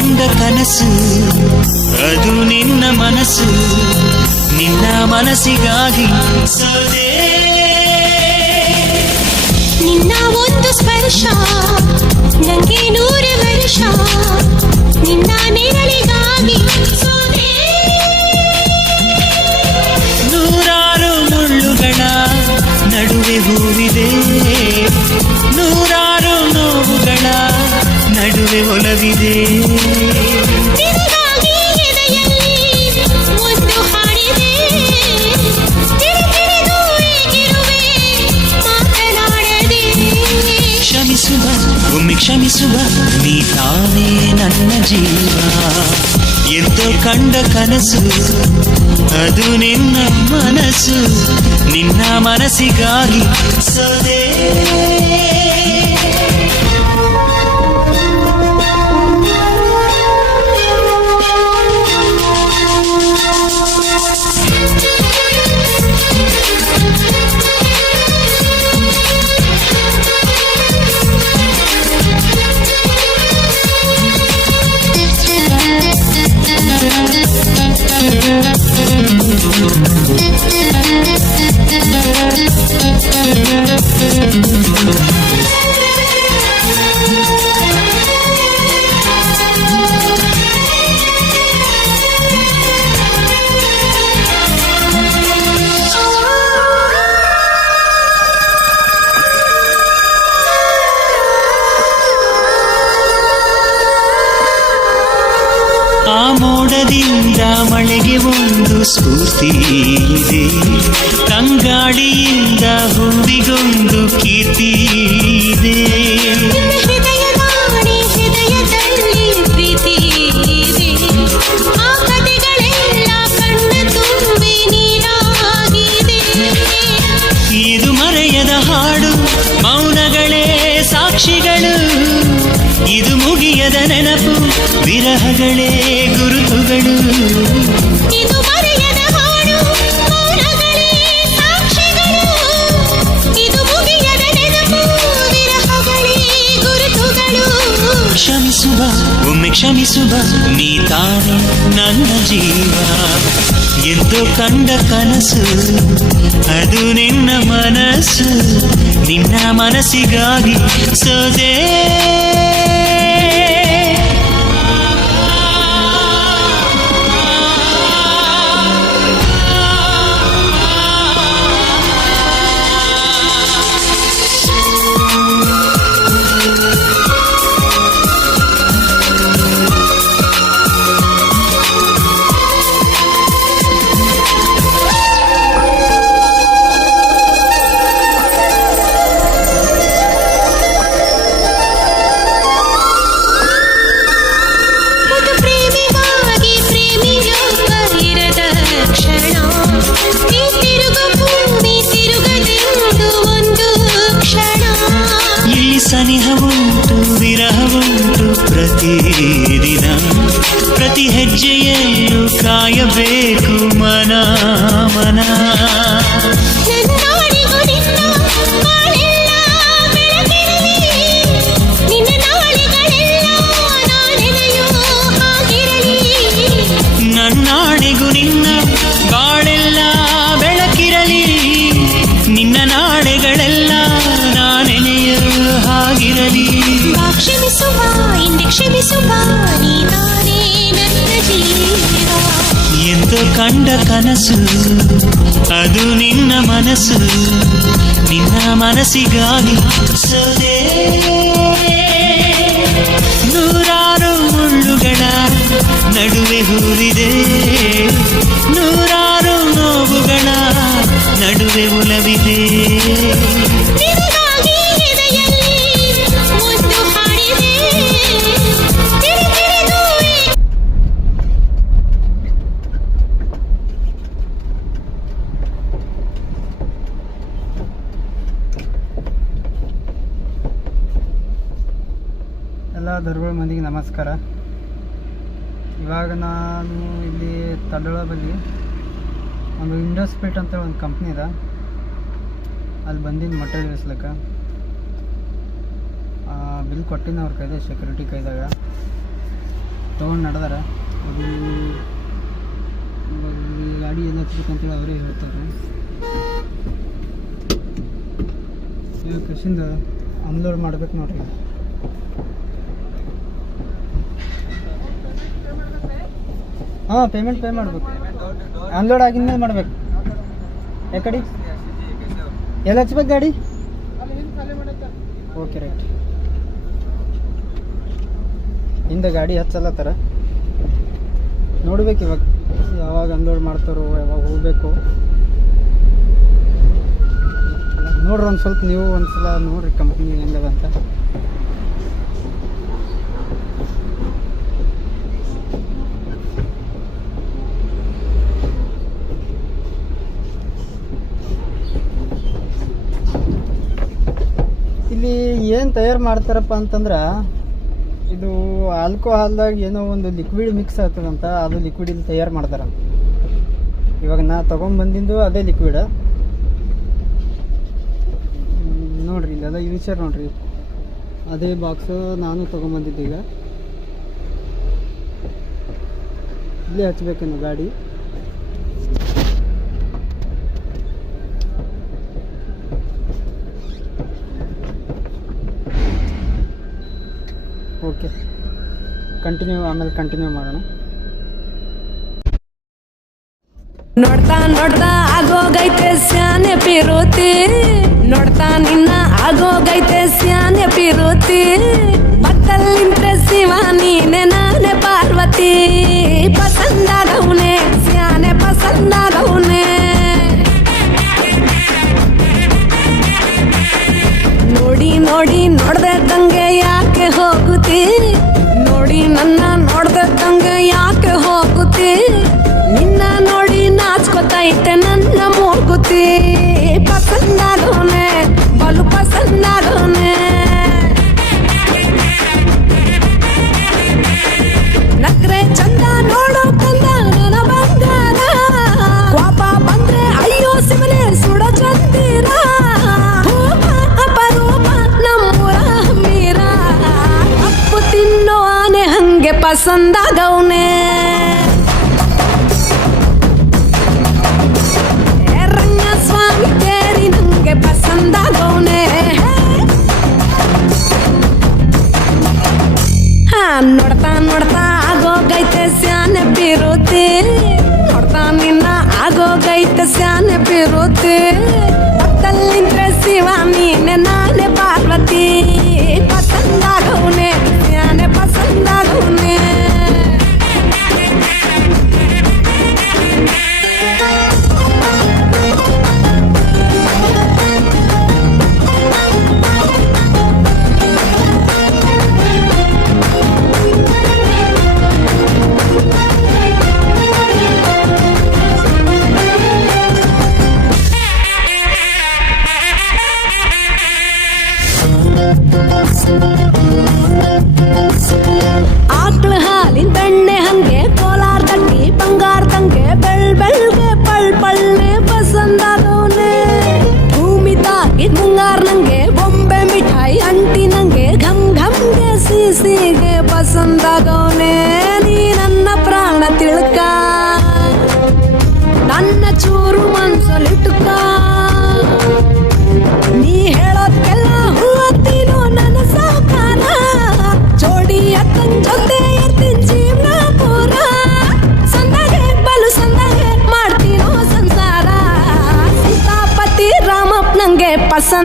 ಕಂಡ ಕನಸು. ಅದು ನಿನ್ನ ಮನಸ್ಸು ನಿನ್ನ ಮನಸ್ಸಿಗಾಗಿ ನಿನ್ನ ಒಂದು ಸ್ಪರ್ಶ ನಂಗೆ ನೂರು ವರ್ಷ. ಒಮ್ಮೆ ಕ್ಷಮಿಸುವ ನೀ ತಾನೇ ನನ್ನ ಜೀವ ಎಂದೋ ಕಂಡ ಕನಸು ಅದು ನಿನ್ನ ಮನಸ್ಸು ನಿನ್ನ ಮನಸ್ಸಿಗಾಗಿ ಸೋದೆ ಮಳೆಗೆ ಒಂದು ಸ್ಫೂರ್ತಿ ಇದೆ. ತಂಗಾಡಿಯಿಂದ ಹೂವಿಗೊಂದು ಕೀರ್ತಿ ಇದೆ. ಇದೆ. ಮರೆಯದ ಹಾಡು ಮೌನಗಳೇ ಸಾಕ್ಷಿಗಳು. ಇದು ಮುಗಿಯದ ನೆನಪು ವಿರಹಗಳೇ ಗುರುತುಗಳು ಇದು ಮರೆಯದ ಹಾಡು ಮೌನಗಳೇ ಸಾಕ್ಷಿಗಳು. ಇದು ಮುಗಿಯದ ನೆನಪು ವಿರಹಗಳೇ ಗುರುತುಗಳು. ಕ್ಷಮಿಸುವ ಒಮ್ಮೆ ಕ್ಷಮಿಸುವ ನೀ ತಾನೆ ನನ್ನ ಜೀವ. ಎಂದು ಕಂಡ ಕನಸು ಅದು ನಿನ್ನ ಮನಸ್ಸು. ನಿನ್ನ ಮನಸ್ಸಿಗಾಗಿ ಸೋದೆ ಕಾಯಬೇಕು ಮನ ಮನ. ನನ್ನಾಡಿಗೂ ನಿನ್ನ ಬಾಳೆಲ್ಲ ಬೆಳಕಿರಲಿ. ನಿನ್ನ ನಾಡೆಗಳೆಲ್ಲ ಹಾಗಿರಲಿ. ಕ್ಷಮಿಸುವ ಕ್ಷಮಿಸುವ ನನ್ನ ಜೀವ ಎಂದು ಕಂಡ ಕನಸು ಅದು ನಿನ್ನ ಮನಸ್ಸು ನಿನ್ನ ಮನಸ್ಸಿಗಾಗಿ ಸೋದೆ ನೂರಾರು ಮುಳ್ಳುಗಳ ನಡುವೆ ಹೂವಿದೆ ದೊರೆಗಳ ಮಂದಿಗೆ ನಮಸ್ಕಾರ. ಇವಾಗ ನಾನು ಇಲ್ಲಿ ತಡಳ ಬಲ್ಲಿ ಒಂದು ಇಂಡಸ್ಪೀಟ್ ಅಂತ ಒಂದು ಕಂಪ್ನಿ ಇದೆ. ಅಲ್ಲಿ ಬಂದಿದ್ದು ಮಟೀರಿಯಲ್ ಇಳಿಸ್ಲಿಕ್ಕೆ. ಬಿಲ್ ಕೊಟ್ಟಿನ ಅವ್ರ ಕೈದೆ ಸೆಕ್ಯೂರಿಟಿ ಕೈದಾಗ. ತೊಗೊಂಡು ನಡೆದಾರ. ಅದು ಗಾಡಿ ಏನು ಹಚ್ಬೇಕಂತೇಳಿ ಅವರೇ ಹೇಳ್ತಾರೆ. ಇವಾಗ ಅನ್ಲೋಡ್ ಮಾಡ್ಬೇಕು ನೋಡ್ರಿ. ಹಾಂ ಪೇಮೆಂಟ್ ಪೇ ಮಾಡಬೇಕು. ಅನ್ಲೋಡ್ ಆಗಿದ್ಮೇಲೆ ಮಾಡ್ಬೇಕು. ಯಾಕಡಿ ಎಲ್ಲಿ ಹಚ್ಬೇಕು ಗಾಡಿ? ಓಕೆ ರೈಟ್ ಹಿಂದೆ ಗಾಡಿ ಹಚ್ಚಲತ್ತಾರ ನೋಡ್ಬೇಕು ಇವಾಗ. ಯಾವಾಗ ಅನ್ಲೋಡ್ ಮಾಡ್ತಾರೋ, ಯಾವಾಗ ಹೋಗ್ಬೇಕು. ನೋಡ್ರಿ ಒಂದು ಸ್ವಲ್ಪ ನೀವು ಒಂದ್ಸಲ ನೋಡ್ರಿ ಕಂಪ್ನಿ ಹೆಂಗದ ಅಂತ ಇಲ್ಲಿ ಏನು ತಯಾರು ಮಾಡ್ತಾರಪ್ಪ ಅಂತಂದ್ರೆ ಇದು ಆಲ್ಕೋಹಾಲ್ದಾಗ ಏನೋ ಒಂದು ಲಿಕ್ವಿಡ್ ಮಿಕ್ಸ್ ಆಗ್ತದಂತ, ಅದು ಲಿಕ್ವಿಡ್ ಇಲ್ಲಿ ತಯಾರು ಮಾಡ್ತಾರಂತ. ಇವಾಗ ನಾ ತೊಗೊಂಬಂದಿಂದು ಅದೇ ಲಿಕ್ವಿಡ್ ನೋಡ್ರಿ, ಇಲ್ಲೆಲ್ಲ ಯೂಚರ್ ನೋಡ್ರಿ. ಅದೇ ಬಾಕ್ಸು ನಾನು ತೊಗೊಂಬಂದಿದ್ದೆ ಈಗ. ಇಲ್ಲೇ ಹಚ್ಬೇಕೇನು ಗಾಡಿ ಓಕೆ ಕಂಟಿನ್ಯೂ ಆಮೇಲೆ ಕಂಟಿನ್ಯೂ ಮಾಡೋಣ. ನೋಡ್ತಾ ನೋಡ್ತಾ ಆಗೋಗೈತೆ ಸ್ಯಾನೆ ಪಿರುತಿ. ನೋಡ್ತಾ ನಿನ್ನ ಆಗೋಗೈತೆ ಸ್ಯಾನೆ ಪಿರುತಿ. ಬತ್ತಲ್ಲಿಂತ್ರೆ ಶಿವ ನೀನೆ ನಾನೇ ಪಾರ್ವತಿ. ನನ್ನ ನೋಡ್ಬೇಕಂಗ ಯಾಕೆ ಹೋಗುತ್ತಿ? ನಿನ್ನ ನೋಡಿ ನಾಚ್ಕೊತೈತೆ ನನ್ನ ಮೂಗುತಿ ಹಂಗೆ ಪಸಂದಾಗವ್ನೆ ರಂಗ ಸ್ವಾಮಿ ಕೇರಿ ನಂಗೆ ಪಸಂದಾಗವ್ನೆ ಹಾ ನೋಡ್ತಾ ನೋಡ್ತಾ ಆಗೋಗೈತೆ ಸ್ಯಾನೆ ಪಿರುತಿ ನೋಡ್ತಾ ನಿನ್ನ ಆಗೋಗೈತೆ ಸ್ಯಾನೆ ಪಿರುತಿ ಪಕ್ಕಲ್ಲಿಂದ್ರೆ ಶಿವ ನೀನೆ ನಾನೇ ಪಾರ್ವತಿ ಪಸಂದಾಗವ್ನೆ